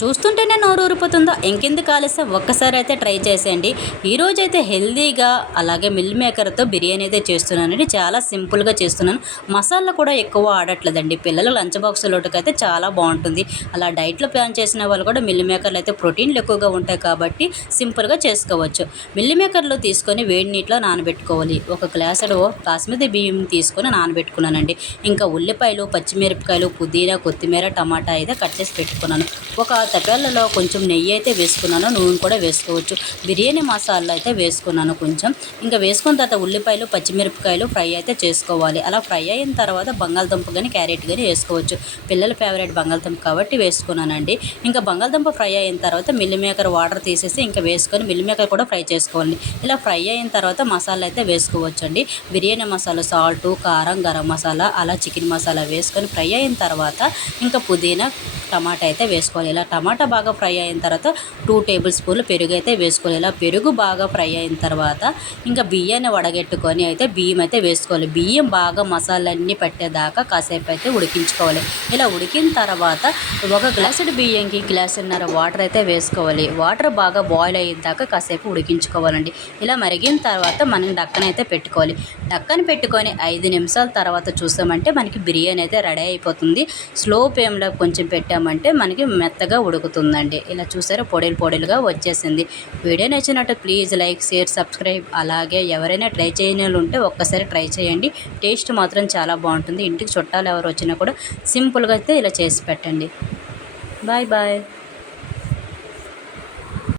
చూస్తుంటేనే నోరు ఊరిపోతుందో ఇంకెందుకు ఆలస్యం, ఒక్కసారి అయితే ట్రై చేసేయండి. ఈరోజు అయితే హెల్దీగా అలాగే మిల్ మేకర్తో బిర్యానీ అయితే చేస్తున్నానండి. చాలా సింపుల్గా చేస్తున్నాను. మసాలా కూడా ఎక్కువ ఆడట్లేదండి. పిల్లల లంచ్ బాక్స్లోకి అయితే చాలా బాగుంటుంది. అలా డైట్లో ప్లాన్ చేసిన వాళ్ళు కూడా మిల్ మేకర్లు అయితే ప్రోటీన్లు ఎక్కువగా ఉంటాయి కాబట్టి సింపుల్గా చేసుకోవచ్చు. మిల్ మేకర్లు తీసుకొని వేడి నీటిలో నానబెట్టుకోవాలి. ఒక గ్లాసుడు బాస్మతి బియ్యం తీసుకొని నానబెట్టుకున్నానండి. ఇంకా ఉల్లిపాయలు, పచ్చిమిరపకాయలు, పుదీనా, కొత్తిమీర, టమాటా అయితే కట్ చేసి పెట్టుకున్నాను. ఒక తపెల్లలో కొంచెం నెయ్యి అయితే వేసుకున్నాను. నూనె కూడా వేసుకోవచ్చు. బిర్యానీ మసాలా అయితే వేసుకున్నాను కొంచెం. ఇంకా వేసుకున్న తర్వాత ఉల్లిపాయలు, పచ్చిమిరపకాయలు ఫ్రై అయితే చేసుకోవాలి. అలా ఫ్రై అయిన తర్వాత బంగాళదుంప కానీ క్యారెట్ కానీ వేసుకోవచ్చు. పిల్లల ఫేవరెట్ బంగాళదుంప కాబట్టి వేసుకున్నానండి. ఇంకా బంగాళదుంప ఫ్రై అయిన తర్వాత మిల్ మేకర్ వాటర్ తీసేసి ఇంకా వేసుకొని మిల్ మేకర్ కూడా ఫ్రై చేసుకోవాలి. ఇలా ఫ్రై అయిన తర్వాత మసాలా అయితే వేసుకోవచ్చండి. బిర్యానీ మసాలా, సాల్టు, కారం, గరం మసాలా, అలా చికెన్ మసాలా వేసుకొని ఫ్రై అయిన తర్వాత ఇంకా పుదీనా, టమాటా అయితే వేసుకోవాలి. ఇలా టమాటా బాగా ఫ్రై అయిన తర్వాత 2 టేబుల్ స్పూన్లు పెరుగు అయితే వేసుకోవాలి. ఇలా పెరుగు బాగా ఫ్రై అయిన తర్వాత ఇంకా బియ్యాన్ని వడగట్టుకొని అయితే బియ్యం అయితే వేసుకోవాలి. బియ్యం బాగా మసాలన్నీ పట్టేదాకా కాసేపు అయితే ఉడికించుకోవాలి. ఇలా ఉడికిన తర్వాత ఒక గ్లాసుడు బియ్యంకి గ్లాసున్నర వాటర్ అయితే వేసుకోవాలి. వాటర్ బాగా బాయిల్ అయిన దాకా కాసేపు ఉడికించుకోవాలండి. ఇలా మరిగిన తర్వాత మనం డక్కన అయితే పెట్టుకోవాలి. డక్కన పెట్టుకొని 5 నిమిషాల తర్వాత చూసామంటే మనకి బిర్యానీ అయితే రెడీ అయిపోతుంది. స్లో ఫ్లేమ్లో కొంచెం పెట్టామంటే మనకి మెత్తగా ఉడుకుతుందండి. ఇలా చూసారా, పొడిలు పొడిలుగా వచ్చేసింది. వీడియో నచ్చినట్టు ప్లీజ్ లైక్, షేర్, సబ్స్క్రైబ్. అలాగే ఎవరైనా ట్రై చేయని వాళ్ళు ఉంటే ఒక్కసారి ట్రై చేయండి. టేస్ట్ మాత్రం చాలా బాగుంటుంది. ఇంటికి చుట్టాలు ఎవరు వచ్చినా కూడా సింపుల్గా అయితే ఇలా చేసి పెట్టండి. Bye bye.